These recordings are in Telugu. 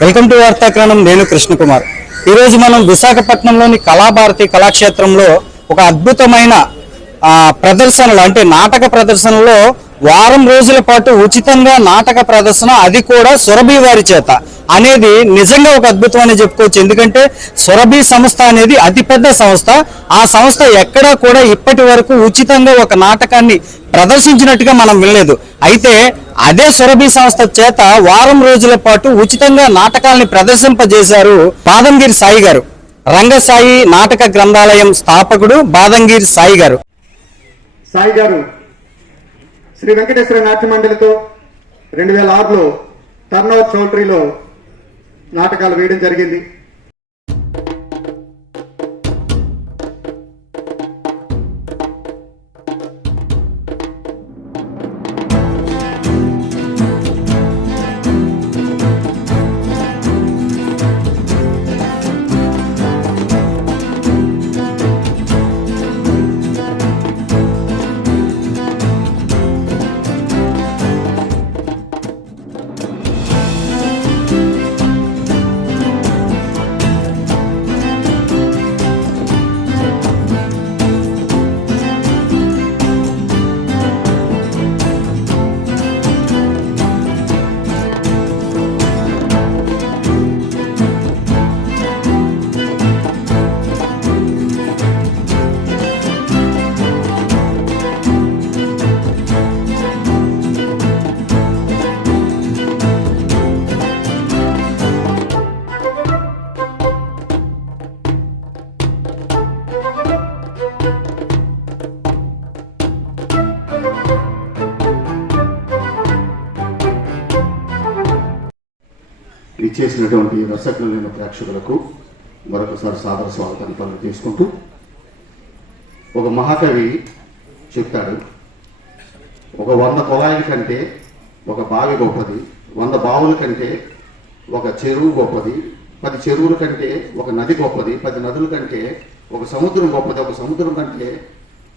వెల్కమ్ టు వార్తాక్రమం నేను కృష్ణకుమార్. ఈరోజు మనం విశాఖపట్నంలోని కళాభారతి కళాక్షేత్రంలో ఒక అద్భుతమైన ప్రదర్శనలు అంటే నాటక ప్రదర్శనలో వారం రోజుల పాటు ఉచితంగా నాటక ప్రదర్శన అది కూడా సురభి వారి చేత. అనేది నిజంగా ఒక అద్భుతం అని చెప్పుకోవచ్చు. ఎందుకంటే సురభి సంస్థ అనేది అతిపెద్ద సంస్థ. ఆ సంస్థ ఎక్కడా కూడా ఇప్పటి వరకు ఉచితంగా ఒక నాటకాన్ని ప్రదర్శించినట్టుగా మనం వినలేదు. అయితే అదే సురభి సంస్థ చేత వారం రోజుల పాటు ఉచితంగా నాటకాల్ని ప్రదర్శింపజేశారు బాదంగిరి సాయి గారు. రంగసాయి నాటక గ్రంథాలయం స్థాపకుడు బాదంగిరి సాయి గారు. సాయి గారు శ్రీ వెంకటేశ్వర నాట్య మండలితో రెండు వేల ఆరులో టర్నౌట్ చౌల్ట్రీలో నాటకాలు వేయడం జరిగింది. ఇచ్చేసినటువంటి రసజ్ఞులైన ప్రేక్షకులకు మరొకసారి సాదర స్వాగతాన్ని పనులు తీసుకుంటూ ఒక మహాకవి చెప్తాడు ఒక వంద కుళాయిల కంటే ఒక బావి గొప్పది వంద బావుల కంటే ఒక చెరువు గొప్పది పది చెరువుల కంటే ఒక నది గొప్పది పది నదుల కంటే ఒక సముద్రం గొప్పది ఒక సముద్రం కంటే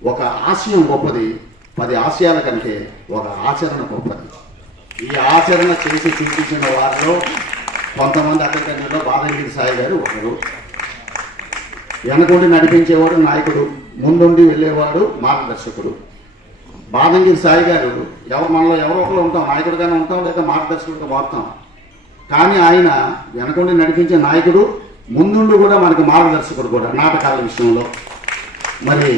ఒక ఆశయం గొప్పది పది ఆశయాల కంటే ఒక ఆచరణ గొప్పది. ఈ ఆచరణ చేసి చూపించిన వారిలో కొంతమంది అక్కడికన్నా బాలరెడ్డి సాయి గారు ఒకరు. వెనకుండి నడిపించేవాడు నాయకుడు ముందుండి వెళ్ళేవాడు మార్గదర్శకుడు. బాదంగిరి సాయి గారు ఎవరు మనలో ఎవరో ఒకరు ఉంటాం నాయకుడిగానే ఉంటాం లేదా మార్గదర్శకుడిగా మారుతాం కానీ ఆయన వెనకుండి నడిపించే నాయకుడు ముందుండి కూడా మనకి మార్గదర్శకుడు కూడా నాటకాల విషయంలో. మరి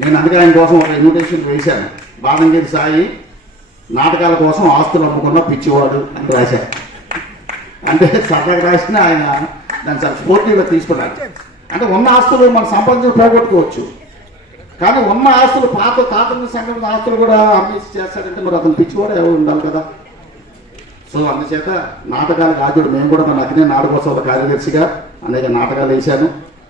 నేను అందుకే ఆయన కోసం ఒక ఇన్విటేషన్ వేశాను. బాదంగిరి సాయి నాటకాల కోసం ఆస్తులు అమ్ముకున్న పిచ్చివాడు అని రాశారు. అంటే సరదాగా రాసిన ఆయన దాన్ని సార్ స్పోర్టివ్గా తీసుకున్నారు అంటే ఉన్న ఆస్తులు మన సంపాదించి పోగొట్టుకోవచ్చు. కానీ ఉన్న ఆస్తులు పాత తాతల సంఘం ఆస్తులు కూడా అమ్మేసి చేస్తాడంటే మరి అతను కూడా ఎవరు ఉండాలి కదా? సో అందుచేత నాటకాలు ఆద్యుడు మేము కూడా మన అగ్నే నాటకోత్సవాల కార్యదర్శిగా అనేక నాటకాలు వేశాను.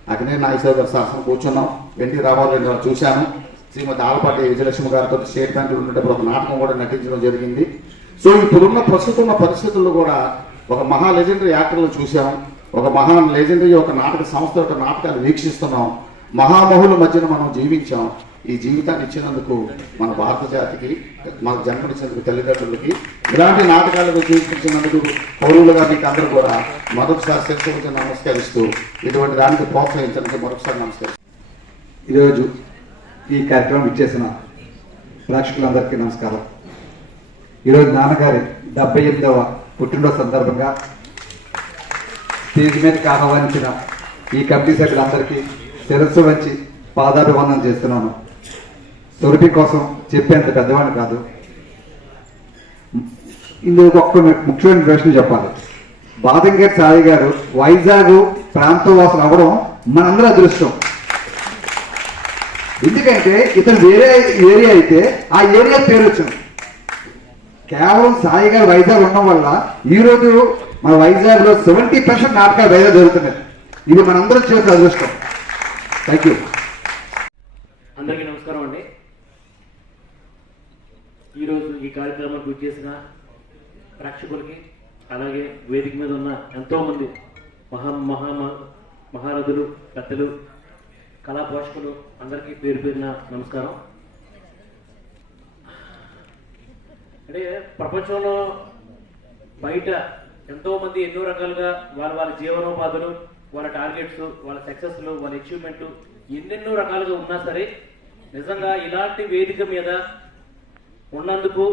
అగ్నే నాగేశ్వర గారి శాసనం కూర్చున్నాం. ఎన్టీ రామారావు గారు చూశాను. శ్రీమతి ఆలపాటి విజయలక్ష్మి గారితో స్టేట్ బ్యాంకులో ఉండేటప్పుడు ఒక నాటకం కూడా నటించడం జరిగింది. సో ఇప్పుడున్న ప్రస్తుతం ఉన్న పరిస్థితుల్లో కూడా ఒక మహా లెజెండరీ యాక్టర్లు చూసాం ఒక మహా లెజెండరీ ఒక నాటక సంస్థ యొక్క నాటకాలు వీక్షిస్తున్నాం. మహామహుల మధ్యన మనం జీవించాం. ఈ జీవితాన్ని ఇచ్చినందుకు మన భారత జాతికి మన జన్మనిచ్చినందుకు తల్లిదండ్రులకి ఇలాంటి నాటకాలకు చూపించినందుకు పౌరులు మీకు అందరూ కూడా మరొకసారి శిక్షణ నమస్కరిస్తూ ఇటువంటి దానికి ప్రోత్సహించడానికి మరొకసారి నమస్కరిస్తాను ఈరోజు ఈ కార్యక్రమం ఇచ్చేసిన ప్రేక్షకులందరికీ నమస్కారం. ఈరోజు నాన్నగారి డెబ్బై ఎనిమిదవ పుట్టినరోజు సందర్భంగా స్టేజ్ మీదకి ఆహ్వానించిన ఈ కమిటీ సభ్యులందరికీ శిరస్సు వచ్చి పాదాభివందనం చేస్తున్నాను. సురభి కోసం చెప్పేంత పెద్దవాడిని కాదు. ఇందులో ఒక్క ముఖ్యమైన ప్రశ్న చెప్పాలి. బాదంగర్ సాయి గారు వైజాగ్ ప్రాంతవాసులు అవ్వడం మనందరూ అదృష్టం. ఎందుకంటే ఇతను వేరే ఏరియా అయితే ఆ ఏరియా పేరు వచ్చింది. కేవలం సాయి గారు వైజాగ్ ఉండడం వల్ల ఈ రోజు మన వైజాగ్లో సెవెంటీ పర్సెంట్ నాటకాలు వైజాగ్ జరుగుతున్నాయి. ఇది మనందరం చేసే అదృష్టం. థ్యాంక్ యూ అందరికీ నమస్కారం అండి. ఈరోజు ఈ కార్యక్రమానికి చేసిన ప్రేక్షకులకి అలాగే వేదిక మీద ఉన్న ఎంతోమంది మహా మహా మహారథులు పెద్దలు కళా పోషకులు అందరికీ పేరు పేరున నమస్కారం. అంటే ప్రపంచంలో బయట ఎంతో మంది ఎన్నో రకాలుగా వాళ్ళ వాళ్ళ జీవనోపాధులు వాళ్ళ టార్గెట్స్ వాళ్ళ సక్సెస్లు వాళ్ళ అచీవ్మెంట్ ఎన్నెన్నో రకాలుగా ఉన్నా సరే నిజంగా ఇలాంటి వేదిక మీద ఉన్నందుకు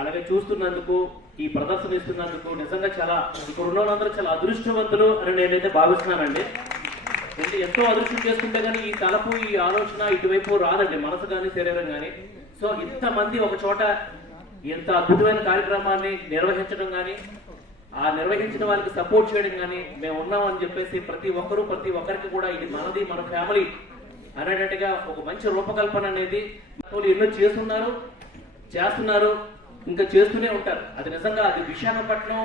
అలాగే చూస్తున్నందుకు ఈ ప్రదర్శన ఇస్తున్నందుకు నిజంగా చాలా ఇక్కడ ఉన్న వాళ్ళందరూ చాలా అదృష్టవంతులు అని నేనైతే భావిస్తున్నానండి. అంటే ఎంతో అదృష్టం చేసుకుంటే కానీ ఈ తలపు ఈ ఆలోచన ఇటువైపు రాదండి మనసు కానీ శరీరం కానీ. సో ఇంతమంది ఒక చోట ఇంత అద్భుతమైన కార్యక్రమాన్ని నిర్వహించడం కానీ ఆ నిర్వహించిన వారికి సపోర్ట్ చేయడం కానీ మేము ఉన్నామని చెప్పేసి ప్రతి ఒక్కరూ ప్రతి ఒక్కరికి కూడా ఇది మనది మన ఫ్యామిలీ అనేటట్టుగా ఒక మంచి రూపకల్పన అనేది వాళ్ళు ఎన్నో చేస్తున్నారు చేస్తున్నారు ఇంకా చేస్తూనే ఉంటారు. అది నిజంగా అది విశాఖపట్నం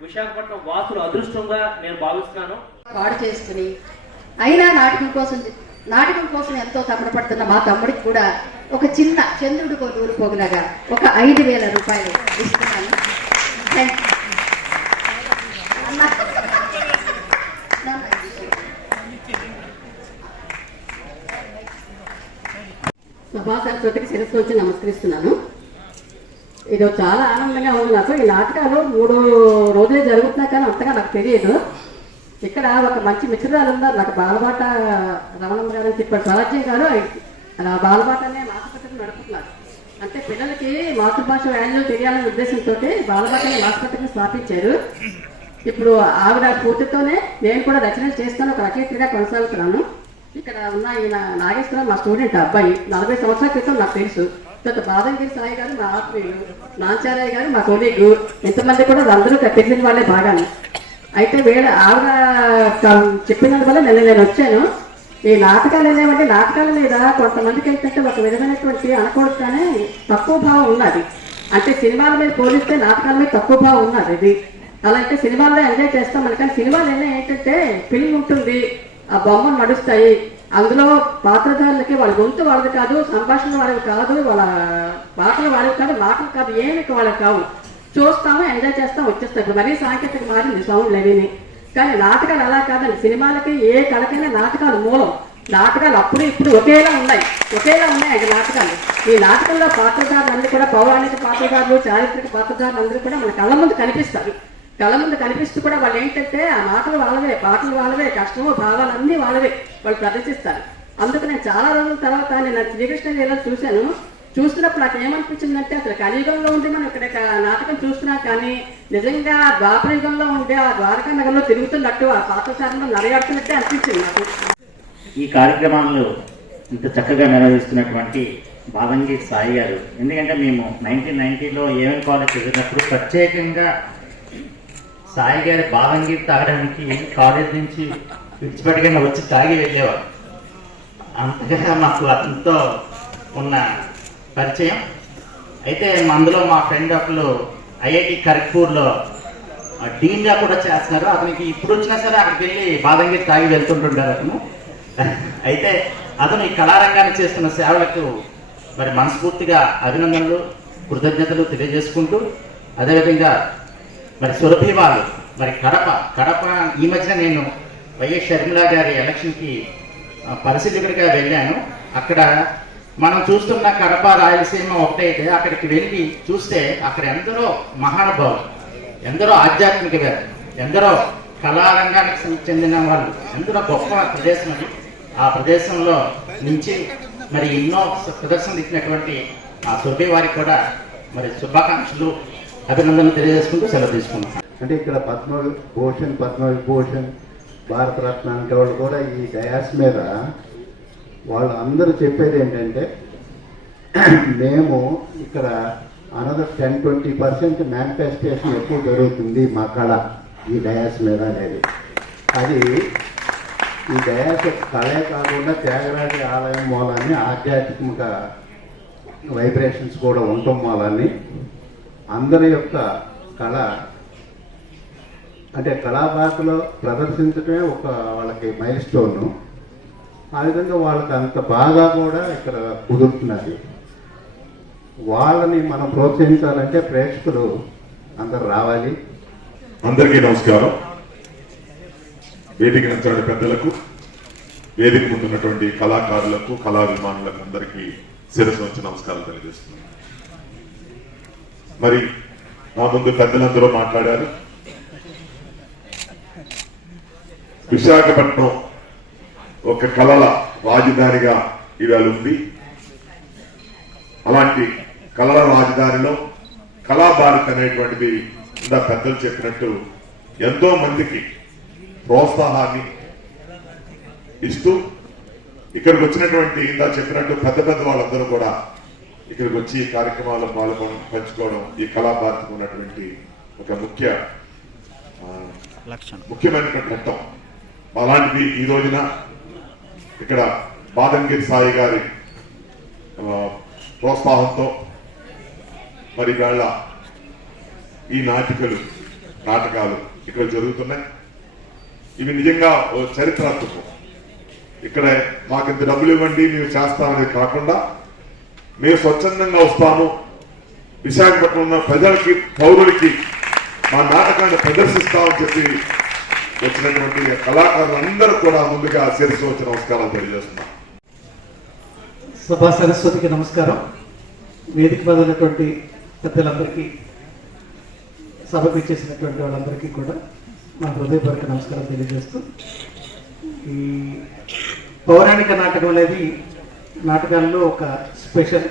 విశాఖపట్నం వాసులు అదృష్టంగా నేను భావిస్తున్నాను. పాడు చేసుకుని అయినా నాటకం కోసం నాటకం కోసం ఎంతో తపడపడుతున్న మా తమ్ముడికి కూడా ఒక చిన్న చంద్రుడు నూరు పోగులాగా ఒక ఐదు వేల రూపాయలు ఇస్తున్నాను. Thank you. శిరస్సు వచ్చి నమస్కరిస్తున్నాను. ఇది చాలా ఆనందంగా ఉంది నాకు. ఈ నాటకాలు మూడు రోజులే జరుగుతున్నా కానీ అంతగా నాకు తెలియదు. ఇక్కడ ఒక మంచి మిత్రురాలు ఉన్నారు. నాకు బాలబాట రమణమ్మ గారు అని చెప్పారు స్వరాజ్యం గారు. అలా బాలబాటనే అంటే పిల్లలకి మాతృభాష వాల్యూ తెలియాలనే ఉద్దేశంతో బాలబాట అనే స్థాపించారు. ఇప్పుడు ఆవిడ పూర్తితోనే నేను కూడా రచనలు చేస్తాను ఒక రచయిత్రిగా కొనసాగుతున్నాను. ఇక్కడ ఉన్న ఈయన నాగేశ్వరరావు మా స్టూడెంట్ అబ్బాయి నలభై సంవత్సరాల క్రితం నాకు తెలుసు. తర్వాత బాదంగిరి సాయి గారు మా ఆత్మీయులు నాచారయ్య గారు మా కొలీగు ఇంతమంది కూడా అందరూ తెలిసిన వాళ్ళే బాగానే. అయితే వీళ్ళ ఆవిడ చెప్పినందువల్ల నిన్న నేను వచ్చాను. ఈ నాటకాలు అనేవంటే నాటకాల మీద కొంతమందికి ఏంటంటే ఒక విధమైనటువంటి అనకూడదు కానీ తక్కువ భావం ఉన్నది. అంటే సినిమాల మీద పోలిస్తే నాటకాల మీద తక్కువ భావం ఉన్నది ఇది. అలా సినిమాల్లో ఎంజాయ్ చేస్తాం మన కానీ సినిమాలు ఏంటంటే ఫిల్మ్ ఉంటుంది ఆ బొమ్మలు నడుస్తాయి. అందులో పాత్రధారులకి వాళ్ళ గొంతు వాళ్ళది కాదు సంభాషణ వాళ్ళవి కాదు వాళ్ళ పాటలు వాళ్ళవి కాదు మాటలు కాదు ఏమి వాళ్ళకి కావు. చూస్తాము ఎంజాయ్ చేస్తాం వచ్చేస్తాం. ఇప్పుడు మరీ సాంకేతిక మారింది సౌండ్లు అవిని కానీ నాటకాలు అలా కాదండి. సినిమాలకి ఏ కళకైనా నాటకాలు మూలం. నాటకాలు అప్పుడు ఇప్పుడు ఒకేలా ఉన్నాయి. ఒకేలా ఉన్నాయి అది నాటకాలు. ఈ నాటకంలో పాత్రధారులు అందరూ కూడా పౌరాణిక పాత్రధారులు చారిత్రక పాత్రధారులు అందరూ కూడా మన కళ్ళ ముందు కనిపిస్తారు. కళ్ళ ముందు కనిపిస్తూ కూడా వాళ్ళు ఏంటంటే ఆ మాటలు వాళ్ళవే పాటలు వాళ్ళవే కష్టము భావాలు అన్నీ వాళ్ళవే. వాళ్ళు ప్రదర్శిస్తారు. అందుకు నేను చాలా రోజుల తర్వాత నేను శ్రీకృష్ణ లీలలో చూశాను. చూస్తున్నప్పుడు నాకు ఏమనిపించిందంటే అసలు కలియుగంలో ఉండి మనం ఇక్కడ నాటకం చూస్తున్నాం కానీ నిజంగా ద్వాపరయుగంలో ఉండే ఆ ద్వారకా నగరంలో తిరుగుతున్నట్టు ఆ పాత్రసారంలో నడయాడుతున్నట్టే అనిపించింది నాకు. ఈ కార్యక్రమాలను ఇంత చక్కగా నిర్వహిస్తున్నటువంటి బాదంగి సాయి గారు ఎందుకంటే మేము నైన్టీన్ నైన్టీలో ఏఎన్ కాలేజ్ చదివినప్పుడు ప్రత్యేకంగా సాయి గారి బాదంగి తాగడానికి కాలేజ్ నుంచి విడిచిపెట్టకుండా వచ్చి తాగి వెళ్ళేవారు. అంతగా మాకు అతనితో ఉన్న పరిచయం. అయితే అందులో మా ఫ్రెండ్ ఒకళ్ళు ఐఐటి ఖరగ్పూర్లో డీన్గా కూడా చేస్తున్నారు. అతనికి ఇప్పుడు వచ్చినా సరే అక్కడికి వెళ్ళి బాదంగిరి తాగి వెళ్తుంటుంటారు అతను. అయితే అతను ఈ కళారంగానికి చేస్తున్న సేవలకు మరి మనస్ఫూర్తిగా అభినందనలు కృతజ్ఞతలు తెలియజేసుకుంటూ అదేవిధంగా మరి సురభి వాళ్ళు మరి కడప కడప ఈ మధ్య నేను వైఎస్ షర్మిల గారి ఎలక్షన్కి పరిశీలకుడిగా వెళ్ళాను. అక్కడ మనం చూస్తున్న కడప రాయలసీమ ఒకటైతే అక్కడికి వెళ్ళి చూస్తే అక్కడ ఎందరో మహానుభావులు ఎందరో ఆధ్యాత్మికవేత్తలు ఎందరో కళారంగానికి చెందిన వాళ్ళు ఎందరో గొప్ప ప్రదేశం అది. ఆ ప్రదేశంలో నుంచి మరి ఎన్నో ప్రదర్శనలు ఇచ్చినటువంటి ఆ సుబ్బి వారికి కూడా మరి శుభాకాంక్షలు అభినందనలు తెలియజేసుకుంటూ సెలవు తీసుకున్నాం అంటే ఇక్కడ పద్మభూషణ్ పద్మవిభూషణ్ భారతరత్న అంటే వాళ్ళు కూడా ఈ డయాస్ మీద వాళ్ళు అందరూ చెప్పేది ఏంటంటే మేము ఇక్కడ another ten twenty percent manifestation ఎక్కువ జరుగుతుంది మా కళ ఈ డయాస్ మీద అనేది. అది ఈ డయాస్ కళే కాకుండా త్యాగరాజ ఆలయం మూలాన్ని ఆధ్యాత్మిక వైబ్రేషన్స్ కూడా ఉండటం మూలాన్ని అందరి యొక్క కళ అంటే కళాభాషలో ప్రదర్శించడమే ఒక వాళ్ళకి మైల్ స్టోన్ ఆ విధంగా వాళ్ళకి అంత బాగా కూడా ఇక్కడ కుదురుతున్నది. వాళ్ళని మనం ప్రోత్సహించాలంటే ప్రేక్షకులు అందరు రావాలి. అందరికీ నమస్కారం. వేదిక నచ్చినటువంటి పెద్దలకు వేదిక ముందున్నటువంటి కళాకారులకు కళాభిమానులకు అందరికీ శిరస్సు నుంచి నమస్కారం తెలియజేస్తున్నాను. మరి నా ముందు పెద్దలందరూ మాట్లాడారు. విశాఖపట్నం ఒక కళల రాజధానిగా ఇవాళ ఉంది. అలాంటి కళల రాజధానిలో కళాభారత్ అనేటువంటిది ఇందా పెద్దలు చెప్పినట్టు ఎంతో మందికి ప్రోత్సాహాన్ని ఇస్తూ ఇక్కడికి వచ్చినటువంటి ఇందా చెప్పినట్టు పెద్ద పెద్ద వాళ్ళందరూ కూడా ఇక్కడికి వచ్చి ఈ కార్యక్రమాల్లో పాల్గొనడం పంచుకోవడం ఈ కళాభారతికి ఉన్నటువంటి ఒక ముఖ్య ముఖ్యమైనటువంటి ఘట్టం. అలాంటిది ఈ రోజున ఇక్కడ బాదంగిరి సాయి గారి ప్రోత్సాహంతో మరి వేళ ఈ నాటికలు నాటకాలు ఇక్కడ జరుగుతున్నాయి. ఇవి నిజంగా చరిత్రాత్మకం. ఇక్కడ మాకు ఇంత డబ్బులు ఇవ్వండి మేము చేస్తామనేది కాకుండా మేము స్వచ్ఛందంగా వస్తాము. విశాఖపట్నం ఉన్న ప్రజలకి పౌరులకి మా నాటకాన్ని ప్రదర్శిస్తామని చెప్పి వచ్చినటువంటి కళాకారులందరూ కూడా ముందుగా శిరస్సు వచ్చి నమస్కారాలు తెలియజేస్తున్నాం. సభా సరస్వతికి నమస్కారం. వేదిక మీద ఉన్నటువంటి పెద్దలందరికీ సభకు ఇచ్చేసినటువంటి వాళ్ళందరికీ కూడా మా హృదయపూర్వక నమస్కారం తెలియజేస్తూ ఈ పౌరాణిక నాటకం అనేది నాటకాల్లో ఒక స్పెషల్.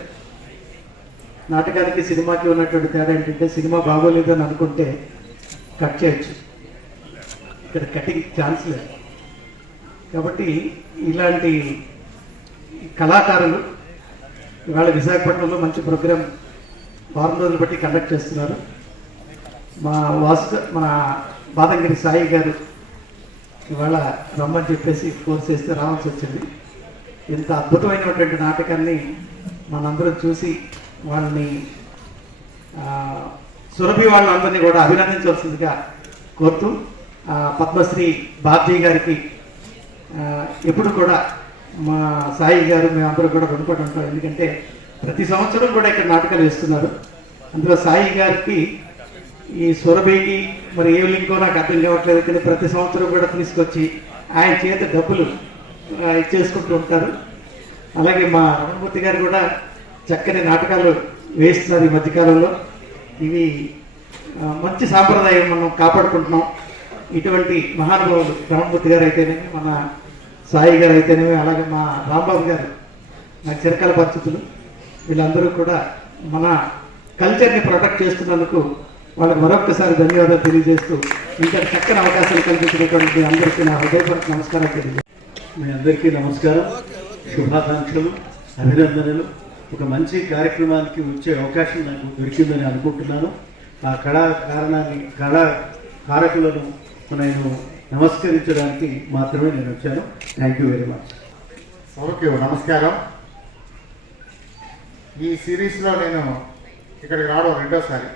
నాటకానికి సినిమాకి ఉన్నటువంటి తేడా ఏంటంటే సినిమా బాగోలేదని అని అనుకుంటే కట్ చేయొచ్చు. ఇక్కడ కటింగ్ ఛాన్స్ లేదు. కాబట్టి ఇలాంటి కళాకారులు ఇవాళ విశాఖపట్నంలో మంచి ప్రోగ్రాం వారం రోజులు బట్టి కండక్ట్ చేస్తున్నారు. మా వాసు మన బాదంగిరి సాయి గారు ఇవాళ రమ్మని చెప్పేసి ఫోర్స్ చేస్తే రావాల్సి వచ్చింది. ఇంత అద్భుతమైనటువంటి నాటకాన్ని మనందరం చూసి వాళ్ళని సురభి వాళ్ళందరినీ కూడా అభినందించవలసిందిగా కోరుతూ పద్మశ్రీ బాబ్జీ గారికి ఎప్పుడు కూడా మా సాయి గారు మేమందరూ కూడా రుణపడి ఉంటాం. ఎందుకంటే ప్రతి సంవత్సరం కూడా ఇక్కడ నాటకాలు వేస్తున్నారు. అందులో సాయి గారికి ఈ సురభికి మరి ఏ లింకో నాకు అర్థం కావట్లేదు కానీ ప్రతి సంవత్సరం కూడా తీసుకొచ్చి ఆయన చేత డబ్బులు ఇచ్చేసుకుంటూ ఉంటారు. అలాగే మా రమణమూర్తి గారు కూడా చక్కని నాటకాలు వేస్తున్నారు ఈ మధ్యకాలంలో. ఇవి మంచి సాంప్రదాయం మనం కాపాడుకుంటున్నాం. ఇటువంటి మహానుభావులు రమణమూర్తి గారు అయితేనేమి మన సాయి గారు అయితేనేమి అలాగే మా రాంబాబు గారు నా చిరకాల పరిస్థితులు వీళ్ళందరూ కూడా మన కల్చర్ని ప్రొటెక్ట్ చేస్తున్నందుకు వాళ్ళకి మరొకసారి ధన్యవాదాలు తెలియజేస్తూ ఇంత చక్కని అవకాశాలు కల్పించినటువంటి అందరికీ నా హృదయపూర్వక నమస్కారం తెలియజేస్తాను. మీ అందరికీ నమస్కారం శుభాకాంక్షలు అభినందనలు. ఒక మంచి కార్యక్రమానికి వచ్చే అవకాశం నాకు దొరికిందని అనుకుంటున్నాను. ఆ కళా కారణాన్ని కళా కారకులను నేను నమస్కరించడానికి మాత్రమే నేను వచ్చాను. Thank you very much okay నమస్కారం. ఈ సిరీస్లో నేను ఇక్కడికి రావడం రెండోసారి.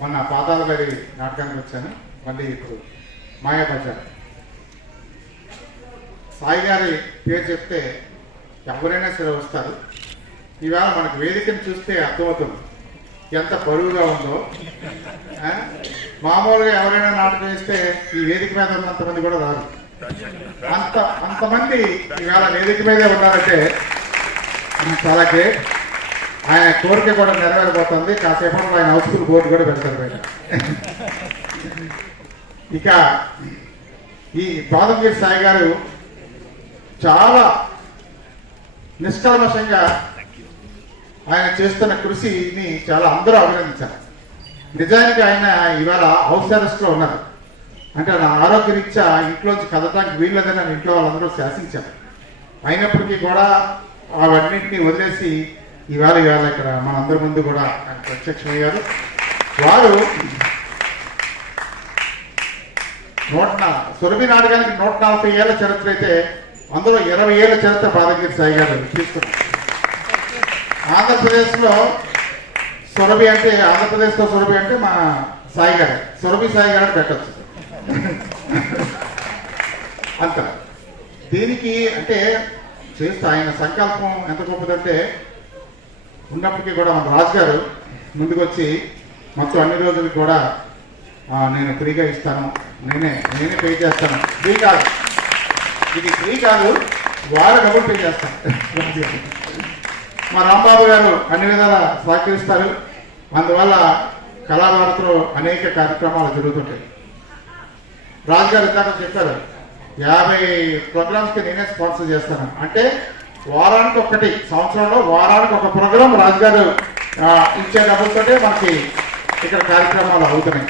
మొన్న పాతాల గారి నాటకానికి వచ్చాను. మళ్ళీ ఇప్పుడు మాయాబజార్ సాయి గారి పేరు చెప్తే ఎవరైనా సరే వస్తారు. ఈవేళ మనకు వేదికను చూస్తే అర్థమవుతుంది. ఎంత బరువుగా ఉందో మామూలుగా ఎవరైనా నాటకం వేస్తే ఈ వేదిక మీద ఉన్నంతమంది కూడా రారు. అంత అంతమంది ఇవాళ వేదిక మీదే ఉన్నారంటే ఇది చాలా గ్రేట్ ఆయన కోరిక కూడా నెరవేరబోతుంది. కాసేపట్లో ఆయన హౌస్ఫుల్ బోర్డు కూడా పెడతారు బయట. ఇక ఈ బాదంగిరి సాయి గారు చాలా నిష్కల్మషంగా ఆయన చేస్తున్న కృషిని చాలా అందరూ అభినందించారు నిజానికి ఆయన ఇవాళ హౌస్ ఉన్నారు. అంటే నా ఆరోగ్య రీత్యా ఇంట్లోంచి కదటానికి వీల్లేదని ఆయన ఇంట్లో వాళ్ళందరూ శాసించారు. అయినప్పటికీ కూడా అవన్నింటినీ వదిలేసి ఇవాళ ఇవాళ ఇక్కడ మనందరి ముందు కూడా ఆయన ప్రత్యక్షమయ్యారు. వారు నూట సురభి నాటకానికి నూట నలభై ఏళ్ళ చరిత్ర అయితే అందులో ఇరవై ఏళ్ళ చరిత్ర బాధగిరి సాయి గారు తీసుకున్నారు ఆంధ్రప్రదేశ్లో సురభి అంటే ఆంధ్రప్రదేశ్లో సురభి అంటే మా సాయి గారు సురభి సాయి గారు అని పెట్టచ్చు. అంత. దీనికి అంటే చేస్తే ఆయన సంకల్పం ఎంత గొప్పదంటే ఉన్నప్పటికీ కూడా మన రాజుగారు గారు మొత్తం అన్ని రోజులకు కూడా నేను ఫ్రీగా ఇస్తాను. నేనే నేనే పే చేస్తాను. ఫ్రీ కాదు. ఇది ఫ్రీ కాదు. వారు డబ్బులు పే చేస్తాను మా రాంబాబు గారు అన్ని విధాలా సహకరిస్తారు. అందువల్ల కళాభారతిలో అనేక కార్యక్రమాలు జరుగుతుంటాయి. రాజుగారు ఇందాక చెప్పారు యాభై ప్రోగ్రామ్స్కి నేనే స్పాన్సర్ చేస్తాను. అంటే వారానికి ఒకటి సంవత్సరంలో వారానికి ఒక ప్రోగ్రామ్ రాజుగారు ఇచ్చే డబ్బులతోటే మనకి ఇక్కడ కార్యక్రమాలు అవుతున్నాయి.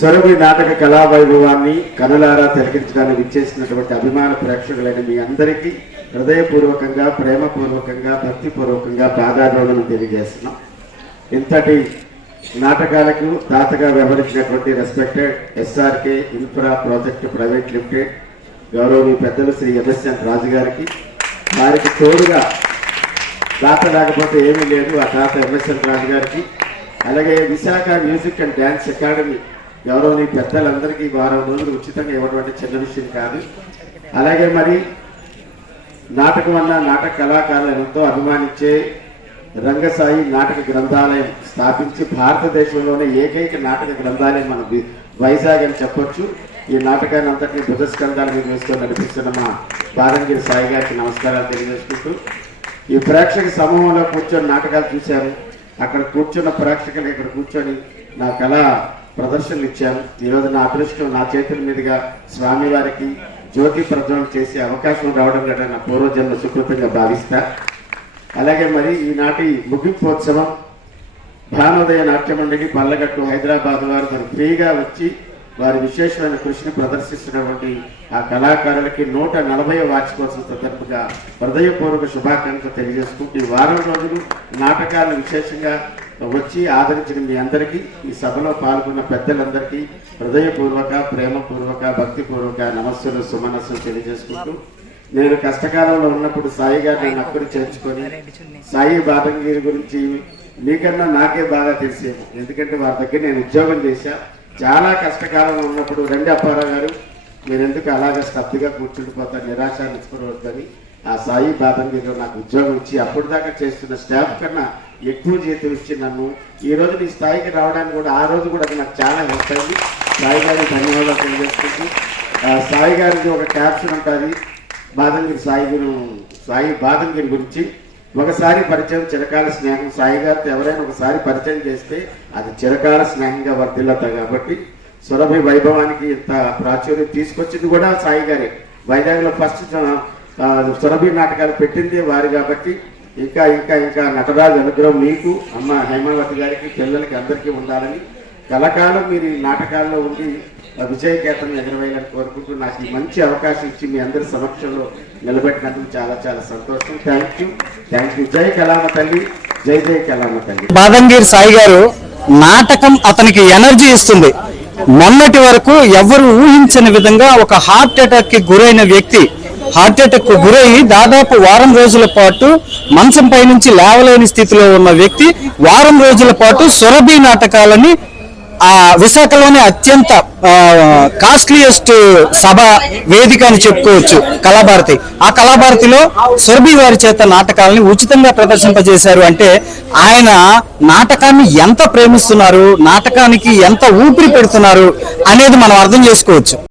సొరవి నాటక కళా వైభవాన్ని కనులారా తిలకించడానికి విచ్చేసినటువంటి అభిమాన ప్రేక్షకులైన మీ అందరికీ హృదయపూర్వకంగా ప్రేమపూర్వకంగా భక్తిపూర్వకంగా పాదాభివందనం తెలియజేస్తున్నాం. ఇంతటి నాటకాలకు దాతగా వ్యవహరించినటువంటి respected SRK infra project private limited గౌరవనీయ పెద్దలు శ్రీ ఎంఎస్ఎన్ రాజు గారికి వారికి తోడుగా దాత లేకపోతే ఏమీ లేదు ఆ దాత ఎంఎస్ఎన్ రాజు గారికి అలాగే Visakha music and dance academy గౌరవనీయ పెద్దలందరికీ వారం రోజులు ఉచితంగా ఇవ్వడం అంటే చిన్న విషయం కాదు. అలాగే మరి నాటకం అన్న నాటక కళాకారులు ఎంతో అభిమానించే రంగసాయి నాటక గ్రంథాలయం స్థాపించి భారతదేశంలోనే ఏకైక నాటక గ్రంథాలయం మన వైజాగ్ అని చెప్పొచ్చు. ఈ నాటకాన్ని అంతటినీ భుజస్కంధాల మీద వేస్తూ నడిపిస్తున్న మా బాలంగిరి సాయి గారికి నమస్కారాలు తెలియజేసుకుంటూ ఈ ప్రేక్షక సమూహంలో కూర్చొని నాటకాలు చూశాను అక్కడ కూర్చున్న ప్రేక్షకులు ఇక్కడ కూర్చొని నా కళ ప్రదర్శనలు ఇచ్చాను ఈరోజు నా అదృష్టం నా చేతుల మీదుగా స్వామివారికి జ్యోతి ప్రజ్వలన చేసే అవకాశం రావడం గట్రా నా పూర్వజన్మ సుకృతంగా భావిస్తా. అలాగే మరి ఈనాటి ముగింపోత్సవం భానోదయ నాట్య మండలి పల్లగట్టు హైదరాబాద్ వారు మరి ఫ్రీగా వచ్చి వారి విశేషమైన కృషిని ప్రదర్శిస్తున్నటువంటి ఆ కళాకారులకి నూట నలభై వార్షికోత్సవం సందర్భంగా హృదయపూర్వక శుభాకాంక్షలు తెలియజేసుకుంటూ ఈ వారం రోజులు నాటకాలు విశేషంగా వచ్చి ఆదరించిన మీ అందరికీ ఈ సభలో పాల్గొన్న పెద్దలందరికీ హృదయపూర్వక ప్రేమపూర్వక భక్తిపూర్వక నమస్సులు సుమనస్సులు తెలియజేసుకుంటూ నేను కష్టకాలంలో ఉన్నప్పుడు సాయి గారిని అప్పుడు చేర్చుకొని సాయి బాదంగిరి గురించి మీకన్నా నాకే బాగా తెలిసేది. ఎందుకంటే వారి దగ్గర నేను ఉద్యోగం చేశా. చాలా కష్టకాలంలో ఉన్నప్పుడు రండి అప్పారావు గారు మీరు ఎందుకు అలాగే స్తబ్దిగా కూర్చుండిపోతారు నిరాశ నిస్పరవద్దని ఆ సాయి బాదంగిరిలో నాకు ఉద్యోగం ఇచ్చి అప్పుడు దాకా చేస్తున్న స్టాఫ్ కన్నా ఎక్కువ జీతం ఇచ్చి నన్ను. ఈ రోజు నీ స్థాయికి రావడానికి కూడా ఆ రోజు కూడా అది నాకు చాలా హెల్ప్ అయింది. సాయి గారి ధన్యవాదాలు తెలియజేస్తుంది సాయి గారికి ఒక క్యాప్షన్ ఉంటుంది. బాదంగిరి సాయి గురు సాయి బాదంగిరి గురించి. ఒకసారి పరిచయం చిరకాల స్నేహం. సాయి గారితో ఎవరైనా ఒకసారి పరిచయం చేస్తే అది చిరకాల స్నేహంగా వర్తిల్లతాయి కాబట్టి సురభి వైభవానికి ఇంత ప్రాచుర్యం తీసుకొచ్చింది కూడా సాయి గారే. వైజాగ్లో ఫస్ట్ సురభి నాటకాలు పెట్టింది వారు కాబట్టి ఇంకా ఇంకా ఇంకా నటరాజు అనుగ్రహం మీకు అమ్మ హేమావతి గారికి పిల్లలకి అందరికీ ఉండాలని కలకాలం మీరు ఈ నాటకాల్లో ఉండి ఆ విజయకేతనం ఎగరవేయాలని కోరుకుంటూ నాకు ఈ మంచి అవకాశం ఇచ్చి మీ అందరి సమక్షంలో నిలబెట్టినందుకు చాలా చాలా సంతోషం. థ్యాంక్ యూ థ్యాంక్ యూ జై కళామ తల్లి. జై జై కళామ తల్లి. బాదంగీర్ సాయి గారు నాటకం అతనికి ఎనర్జీ ఇస్తుంది. మొన్నటి వరకు ఎవరు ఊహించని విధంగా ఒక హార్ట్ అటాక్కి గురైన వ్యక్తి హార్ట్ అటాక్కు గురై దాదాపు వారం రోజుల పాటు మంచం పై నుంచి లేవలేని స్థితిలో ఉన్న వ్యక్తి వారం రోజుల పాటు సొరబీ నాటకాలని ఆ విశాఖలోనే అత్యంత కాస్ట్లీయెస్ట్ సభ వేదిక అని చెప్పుకోవచ్చు కళాభారతి. ఆ కళాభారతిలో సురభి వారి చేత నాటకాలని ఉచితంగా ప్రదర్శింపజేశారు. అంటే ఆయన నాటకాన్ని ఎంత ప్రేమిస్తున్నారు నాటకానికి ఎంత ఊపిరి పెడుతున్నారు అనేది మనం అర్థం చేసుకోవచ్చు.